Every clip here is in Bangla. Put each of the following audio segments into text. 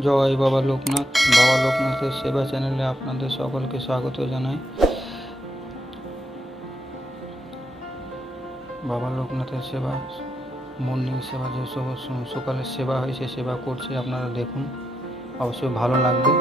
জয় বাবা লোকনাথ, বাবা লোকনাথের সেবা চ্যানেলে আপনাদের সকলকে স্বাগত জানাই। বাবা লোকনাথের সেবা, মর্নিং সেবা যে সকালের সেবা হয় সে সেবা করছে, আপনারা দেখুন। অবশ্যই ভালো লাগবে।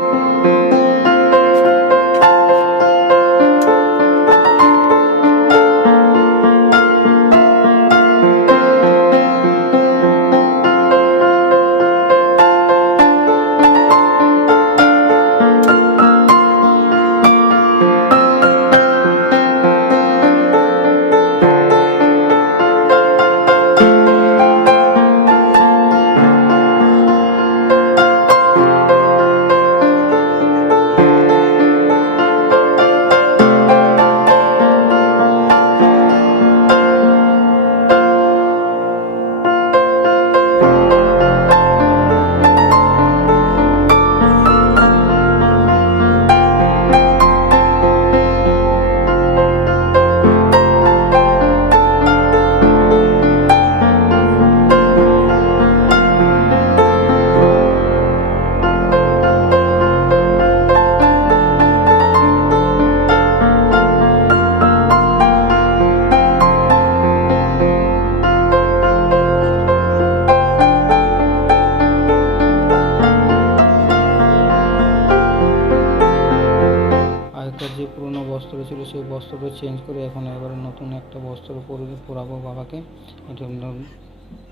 করে এখন এবারে নতুন একটা বস্ত্র পরে পরাবো বাবাকে।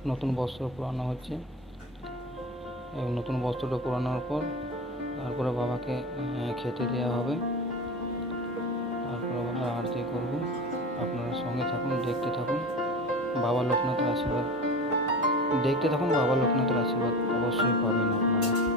নতুন বস্ত্র পরানো হচ্ছে। এবং নতুন বস্ত্রটা পরানোর পর তারপরে বাবাকে খেতে দেওয়া হবে। তারপরে আমরা আরতি করব। আপনারা সঙ্গে থাকুন, দেখতে থাকুন। বাবা লোকনাথের আশীর্বাদ, দেখতে থাকুন, বাবা লোকনাথের আশীর্বাদ অবশ্যই পাবেন আপনারা।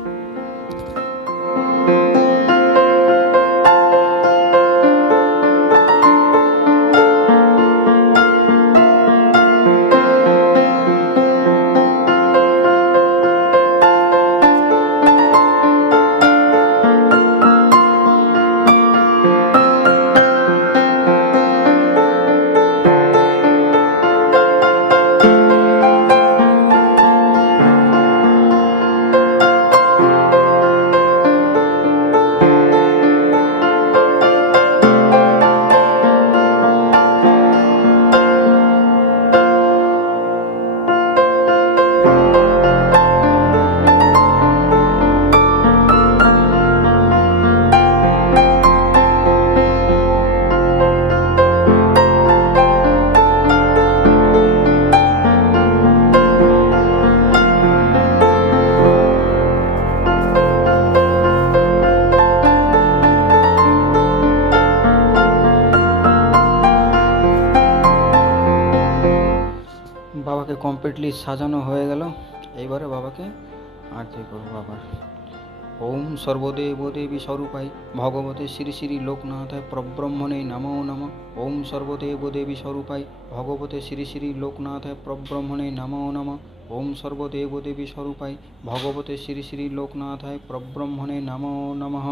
বাবাকে কমপ্লিটলি সাজানো হয়ে গেল। এইবারে বাবাকে আরতি করব বাবার? ওম সর্বদেব দেবী স্বরূপাই ভগবতে শ্রী শ্রী লোকনাথায় প্রব্রহ্মণে নমো নম। ওম সর্বদেব দেবী স্বরূপাই ভগবতে শ্রী শ্রী লোকনাথায় প্রব্রহ্মণে নমো নম। ওম সর্বদেব দেবী স্বরূপাই ভগবতে শ্রী শ্রী লোকনাথায় প্রব্রহ্মণে নমো নমঃ।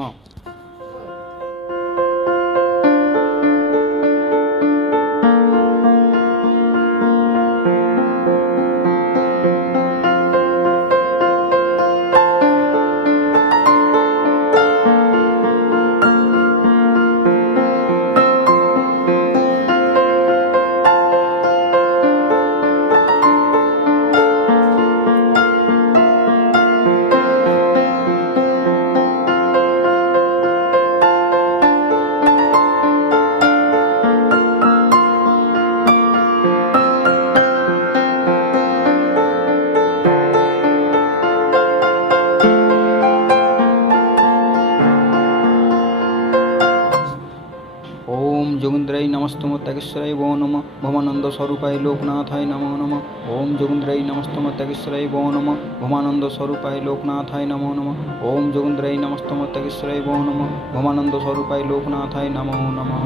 নমস্তম ত্যাগেশ্বরাই বো নম ভমানন্দ স্বরূপায় লোকনাথায় নম নম, ওম যোগেন্দ্রাই নমস্তম ত্যাগেশ্বরাই বো নম ভমানন্দ স্বরূপায় লোকনাথায় নম নম, ওম যোগেন্দ্রাই নমস্তম ত্যাগেশ্বরাই বো নম ভমানন্দ স্বরূপায় লোকনাথায় নম নমঃ।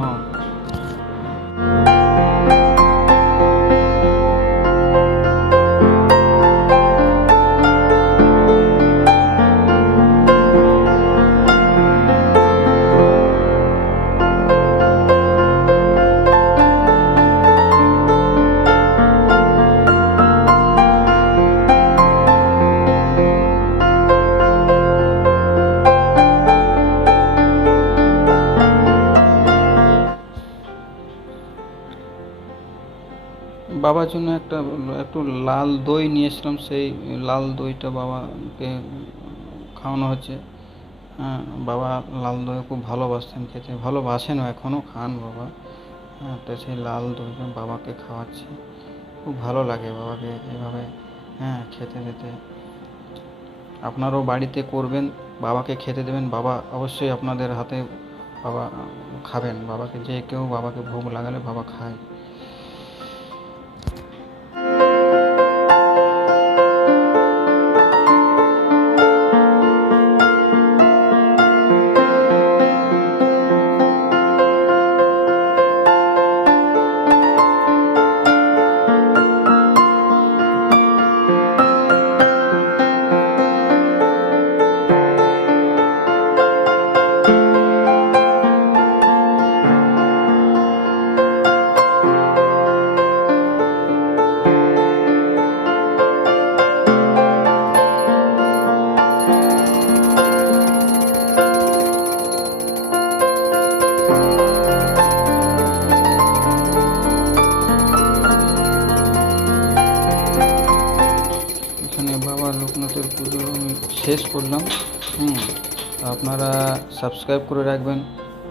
বাবার জন্য একটা, একটু লাল দই নিয়ে এসেছিলাম সেই লাল দইটা বাবাকে খাওয়ানো হচ্ছে। হ্যাঁ বাবা লাল দই খুব ভালোবাসতেন, খেতে ভালোবাসেনও এখনও খান বাবা। হ্যাঁ তো সেই লাল দইটা বাবাকে খাওয়াচ্ছি। খুব ভালো লাগে বাবাকে এভাবে হ্যাঁ খেতে দিতে আপনারাও বাড়িতে করবেন, বাবাকে খেতে দেবেন, বাবা অবশ্যই আপনাদের হাতে বাবা খাবেন। বাবাকে যে কেউ বাবাকে ভোগ লাগালে বাবা খায়। লোকনাথের পুজো আমি শেষ করলাম। হুম, আপনারা সাবস্ক্রাইব করে রাখবেন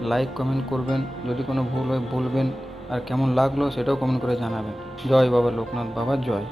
লাইক কমেন্ট করবেন, যদি কোনো ভুল হয় বলবেন, আর কেমন লাগল সেটাও কমেন্ট করে জানাবেন। জয় বাবা লোকনাথ বাবা, জয়।